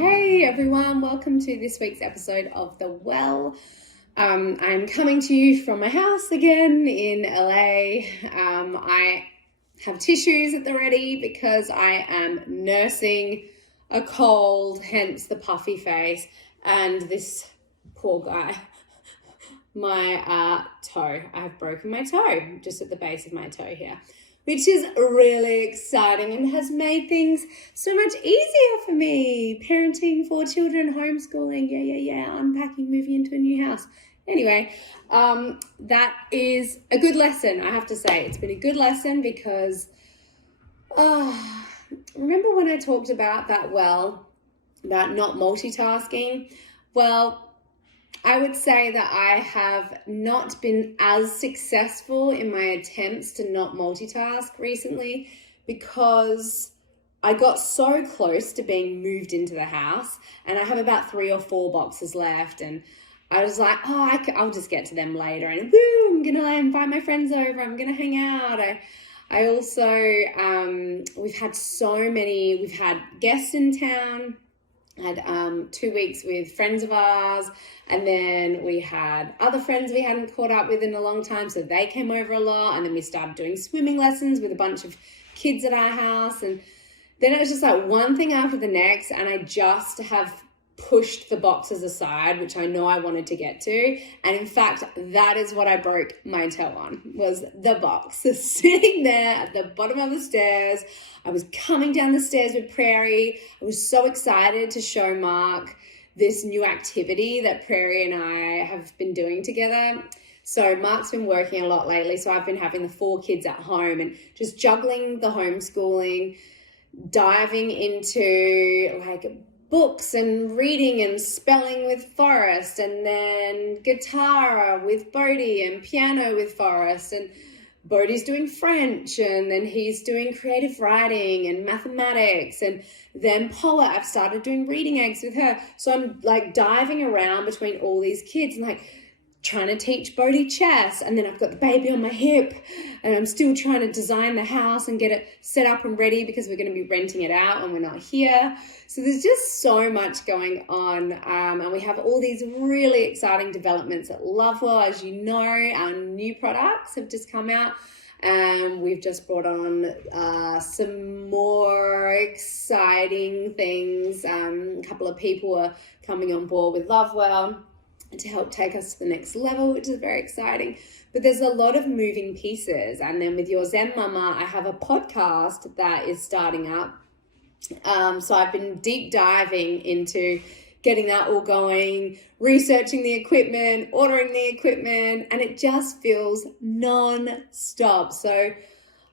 Hey everyone, welcome to this week's episode of The Well. I'm coming to you from my house again in LA. I have tissues at the ready because I am nursing a cold, hence the puffy face, and this poor guy, my toe. I have broken my toe just at the base of my toe here, which is really exciting and has made things so much easier for me. Parenting 4 children, homeschooling, yeah, unpacking, moving into a new house. Anyway, that is a good lesson, I have to say. It's been a good lesson because, remember when I talked about that, about not multitasking? Well, I would say that I have not been as successful in my attempts to not multitask recently because I got so close to being moved into the house and I have about 3 or 4 boxes left, and I was like, I'll just get to them later, and I'm going to invite my friends over, I'm going to hang out. I also, we've had guests in town. I had 2 weeks with friends of ours, and then we had other friends we hadn't caught up with in a long time, so they came over a lot, and then we started doing swimming lessons with a bunch of kids at our house, and then it was just like one thing after the next, and I just have pushed the boxes aside, which I know I wanted to get to. And in fact, that is what I broke my toe on, was the box. So sitting there at the bottom of the stairs, I was coming down the stairs with Prairie. I was so excited to show Mark this new activity that Prairie and I have been doing together. So Mark's been working a lot lately, so I've been having the 4 kids at home and just juggling the homeschooling, diving into like books and reading and spelling with Forrest, and then guitar with Bodhi and piano with Forrest, and Bodhi's doing French, and then he's doing creative writing and mathematics, and then Paula, I've started doing reading eggs with her. So I'm like diving around between all these kids and like trying to teach Bodhi chess, and then I've got the baby on my hip, and I'm still trying to design the house and get it set up and ready because we're going to be renting it out when we're not here. So there's just so much going on, and we have all these really exciting developments at Lovewell. As you know, our new products have just come out, and we've just brought on some more exciting things. A couple of people are coming on board with Lovewell to help take us to the next level, which is very exciting. But there's a lot of moving pieces. And then with Your Zen Mama, I have a podcast that is starting up. So I've been deep diving into getting that all going, researching the equipment, ordering the equipment, and it just feels non-stop. So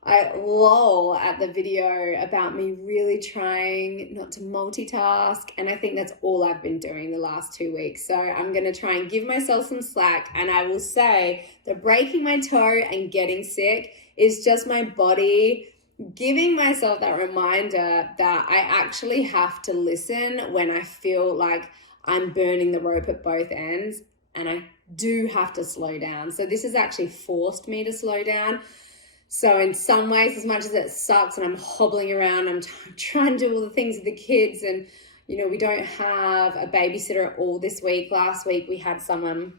I lol at the video about me really trying not to multitask, and I think that's all I've been doing the last 2 weeks. So I'm going to try and give myself some slack, and I will say that breaking my toe and getting sick is just my body giving myself that reminder that I actually have to listen when I feel like I'm burning the rope at both ends, and I do have to slow down. So this has actually forced me to slow down. So in some ways, as much as it sucks and I'm hobbling around, I'm trying to do all the things with the kids, and, you know, we don't have a babysitter at all this week. Last week we had someone,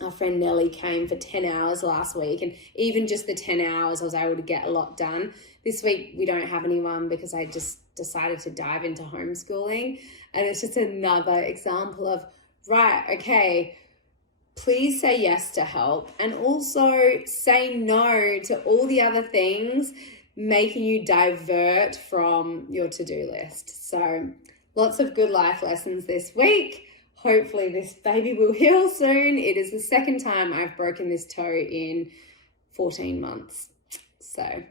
our friend Nellie came for 10 hours last week, and even just the 10 hours I was able to get a lot done. This week we don't have anyone because I just decided to dive into homeschooling, and it's just another example of, right, okay, please say yes to help, and also say no to all the other things making you divert from your to-do list. So lots of good life lessons this week. Hopefully this baby will heal soon. It is the second time I've broken this toe in 14 months. So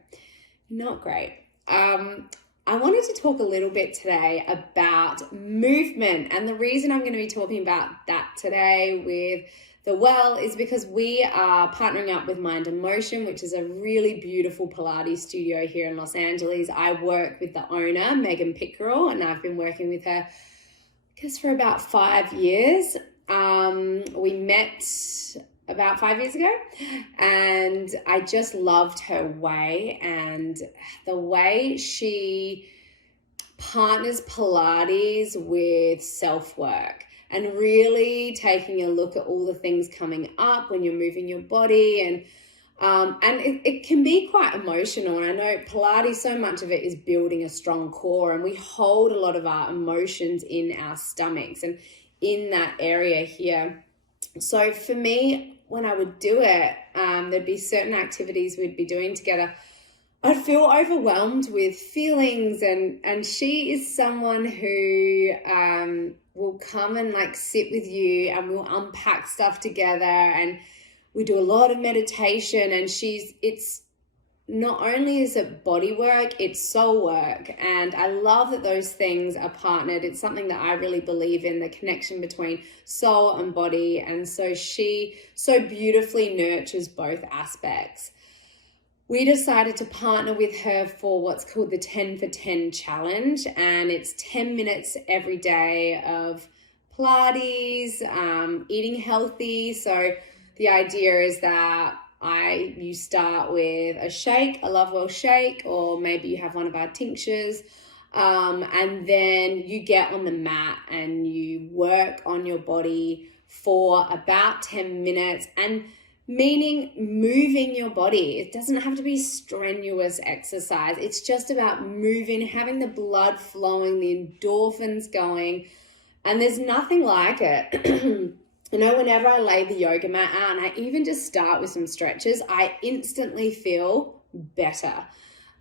not great. I wanted to talk a little bit today about movement, and the reason I'm going to be talking about that today with The Well is because we are partnering up with Mind and Motion, which is a really beautiful Pilates studio here in Los Angeles. I work with the owner, Megan Pickerel, and I've been working with her, I guess, for about 5 years. We met about 5 years ago, and I just loved her way, and the way she partners Pilates with self-work and really taking a look at all the things coming up when you're moving your body. And it can be quite emotional. And I know Pilates, so much of it is building a strong core, and we hold a lot of our emotions in our stomachs and in that area here. So for me, when I would do it, there'd be certain activities we'd be doing together. I'd feel overwhelmed with feelings, and she is someone who will come and like sit with you, and we'll unpack stuff together, and we do a lot of meditation. And it's not only is it body work, it's soul work. And I love that those things are partnered. It's something that I really believe in, the connection between soul and body. And so she so beautifully nurtures both aspects. We decided to partner with her for what's called the 10 for 10 challenge. And it's 10 minutes every day of Pilates, eating healthy. So the idea is that you start with a shake, a Lovewell shake, or maybe you have one of our tinctures, and then you get on the mat and you work on your body for about 10 minutes, and meaning moving your body. It doesn't have to be strenuous exercise. It's just about moving, having the blood flowing, the endorphins going, and there's nothing like it. You know, whenever I lay the yoga mat out and I even just start with some stretches, I instantly feel better.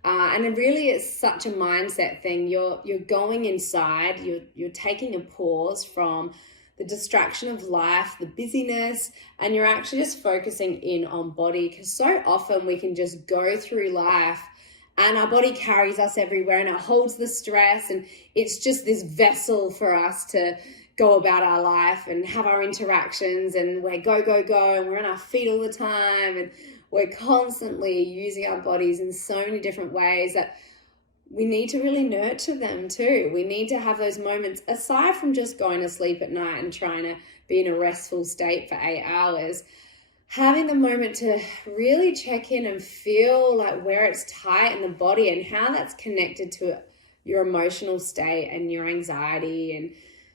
And it really is such a mindset thing. You're going inside, you're taking a pause from the distraction of life, the busyness, and you're actually just focusing in on body, because so often we can just go through life and our body carries us everywhere and it holds the stress, and it's just this vessel for us to go about our life and have our interactions, and we're go, and we're on our feet all the time, and we're constantly using our bodies in so many different ways that we need to really nurture them too. We need to have those moments, aside from just going to sleep at night and trying to be in a restful state for 8 hours, having the moment to really check in and feel like where it's tight in the body and how that's connected to your emotional state and your anxiety and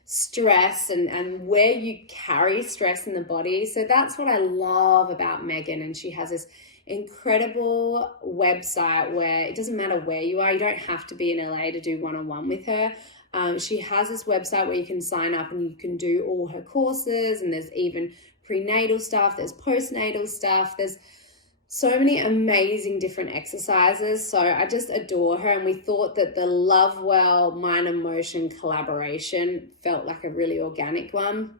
stress, and where you carry stress in the body. So that's what I love about Megan. And she has this incredible website where it doesn't matter where you are. You don't have to be in LA to do one-on-one with her. She has this website where you can sign up and you can do all her courses, and there's even prenatal stuff, there's postnatal stuff, there's so many amazing different exercises. So I just adore her, and we thought that the Lovewell Mind and Motion collaboration felt like a really organic one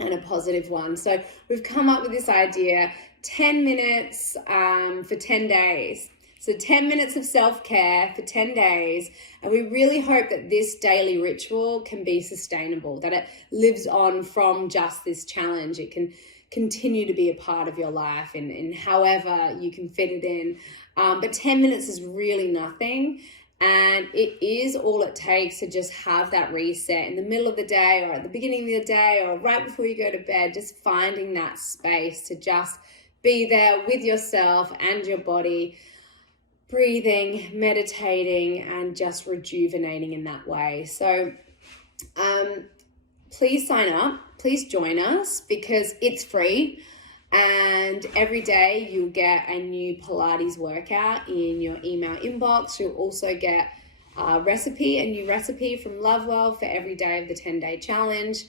and a positive one. So we've come up with this idea, 10 minutes for 10 days. So 10 minutes of self-care for 10 days. And we really hope that this daily ritual can be sustainable, that it lives on from just this challenge. It can continue to be a part of your life in however you can fit it in. But 10 minutes is really nothing. And it is all it takes to just have that reset in the middle of the day, or at the beginning of the day, or right before you go to bed, just finding that space to just be there with yourself and your body, breathing, meditating, and just rejuvenating in that way. So please sign up, please join us, because it's free. And every day you'll get a new Pilates workout in your email inbox. You'll also get a new recipe from Lovewell for every day of the 10-day challenge.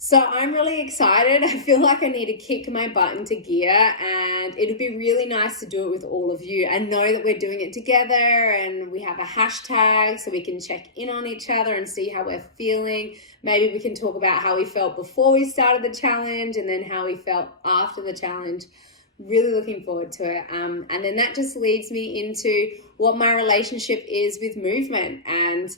So I'm really excited. I feel like I need to kick my butt into gear, and it'd be really nice to do it with all of you and know that we're doing it together, and we have a hashtag so we can check in on each other and see how we're feeling. Maybe we can talk about how we felt before we started the challenge and then how we felt after the challenge. Really looking forward to it. And then that just leads me into what my relationship is with movement and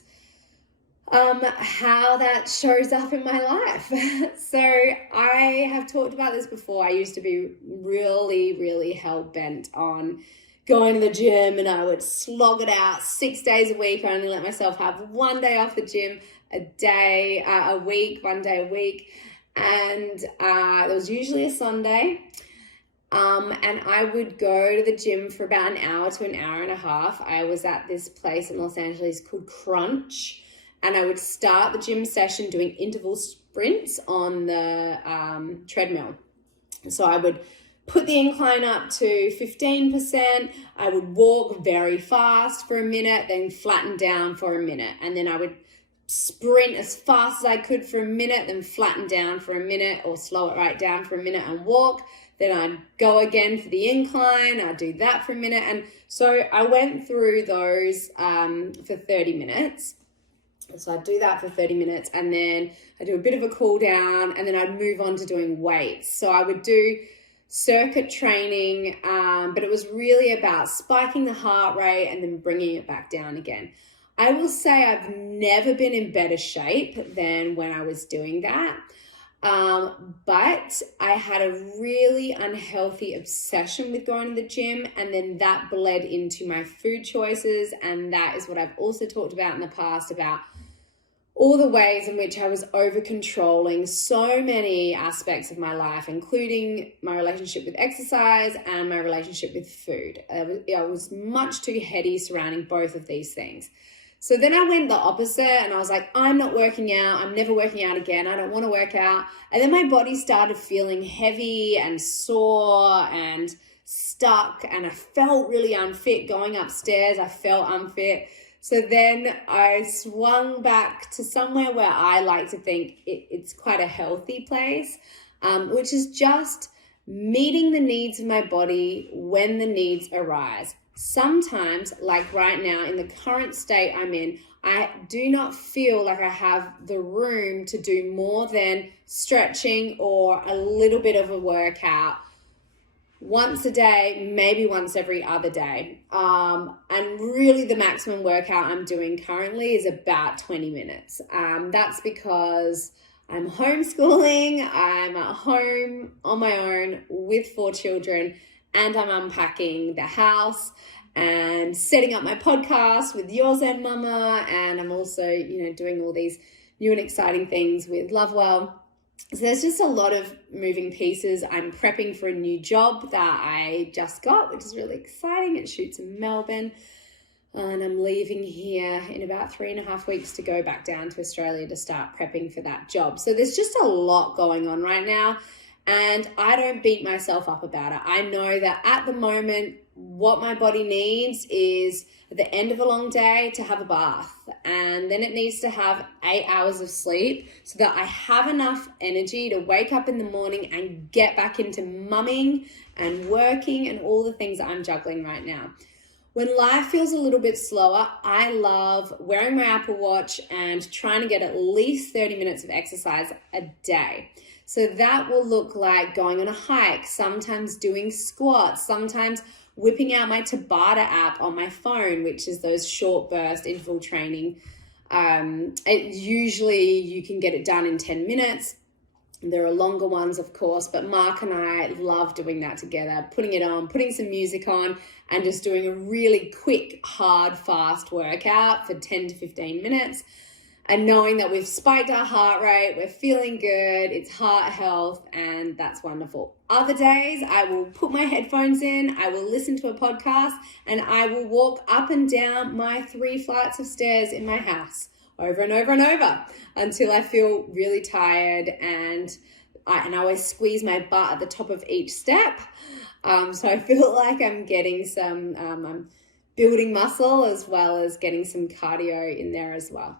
how that shows up in my life. So I have talked about this before. I used to be really, really hell-bent on going to the gym, and I would slog it out 6 days a week. I only let myself have 1 day off the gym one day a week. And it was usually a Sunday. And I would go to the gym for about an hour to an hour and a half. I was at this place in Los Angeles called Crunch. and I would start the gym session doing interval sprints on the treadmill. So I would put the incline up to 15%. I would walk very fast for a minute, then flatten down for a minute. And then I would sprint as fast as I could for a minute, then flatten down for a minute or slow it right down for a minute and walk. Then I'd go again for the incline. I'd do that for a minute. And so I went through those for 30 minutes. So I'd do that for 30 minutes and then I'd do a bit of a cool down and then I'd move on to doing weights. So I would do circuit training, but it was really about spiking the heart rate and then bringing it back down again. I will say I've never been in better shape than when I was doing that. But I had a really unhealthy obsession with going to the gym, and then that bled into my food choices. And that is what I've also talked about in the past, about all the ways in which I was over controlling so many aspects of my life, including my relationship with exercise and my relationship with food. I was much too heady surrounding both of these things. So then I went the opposite and I was like, I'm not working out. I'm never working out again. I don't want to work out. And then my body started feeling heavy and sore and stuck, and I felt really unfit going upstairs. I felt unfit. So then I swung back to somewhere where I like to think it's quite a healthy place, which is just meeting the needs of my body when the needs arise. Sometimes, like right now, in the current state I'm in, I do not feel like I have the room to do more than stretching or a little bit of a workout once a day, maybe once every other day. And really the maximum workout I'm doing currently is about 20 minutes. That's because I'm homeschooling, I'm at home on my own with 4 children, and I'm unpacking the house and setting up my podcast with Your Zen Mama. And I'm also, doing all these new and exciting things with Lovewell. So there's just a lot of moving pieces. I'm prepping for a new job that I just got, which is really exciting. It shoots in Melbourne. And I'm leaving here in about 3.5 weeks to go back down to Australia to start prepping for that job. So there's just a lot going on right now. And I don't beat myself up about it. I know that at the moment, what my body needs is at the end of a long day to have a bath. And then it needs to have 8 hours of sleep so that I have enough energy to wake up in the morning and get back into mumming and working and all the things that I'm juggling right now. When life feels a little bit slower, I love wearing my Apple Watch and trying to get at least 30 minutes of exercise a day. So that will look like going on a hike, sometimes doing squats, sometimes whipping out my Tabata app on my phone, which is those short burst interval training. Usually you can get it done in 10 minutes. There are longer ones, of course, but Mark and I love doing that together, putting it on, putting some music on, and just doing a really quick, hard, fast workout for 10 to 15 minutes. And knowing that we've spiked our heart rate, we're feeling good, it's heart health, and that's wonderful. Other days, I will put my headphones in, I will listen to a podcast, and I will walk up and down my 3 flights of stairs in my house over and over and over until I feel really tired, and I always squeeze my butt at the top of each step. So I feel like I'm getting some, I'm building muscle as well as getting some cardio in there as well.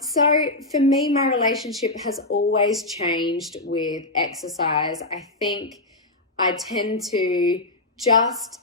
So for me, my relationship has always changed with exercise. I think I tend to just,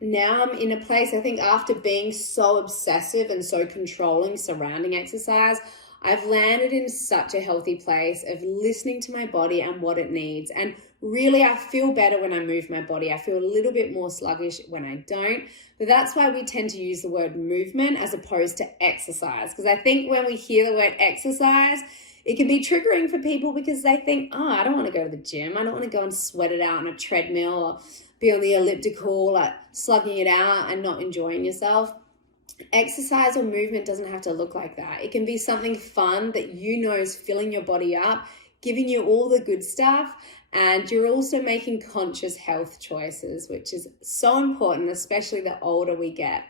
now I'm in a place, I think after being so obsessive and so controlling surrounding exercise, I've landed in such a healthy place of listening to my body and what it needs. And really, I feel better when I move my body. I feel a little bit more sluggish when I don't. But that's why we tend to use the word movement as opposed to exercise. Because I think when we hear the word exercise, it can be triggering for people because they think, I don't want to go to the gym. I don't want to go and sweat it out on a treadmill or be on the elliptical, like slugging it out and not enjoying yourself. Exercise or movement doesn't have to look like that. It can be something fun that you know is filling your body up, giving you all the good stuff, and you're also making conscious health choices, which is so important, especially the older we get.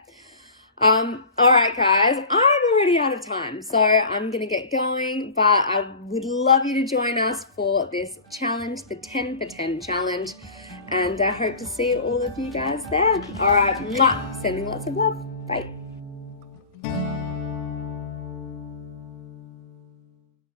All right, guys, I'm already out of time, so I'm going to get going, but I would love you to join us for this challenge, the 10 for 10 challenge, and I hope to see all of you guys there. All right, mwah, sending lots of love. Bye.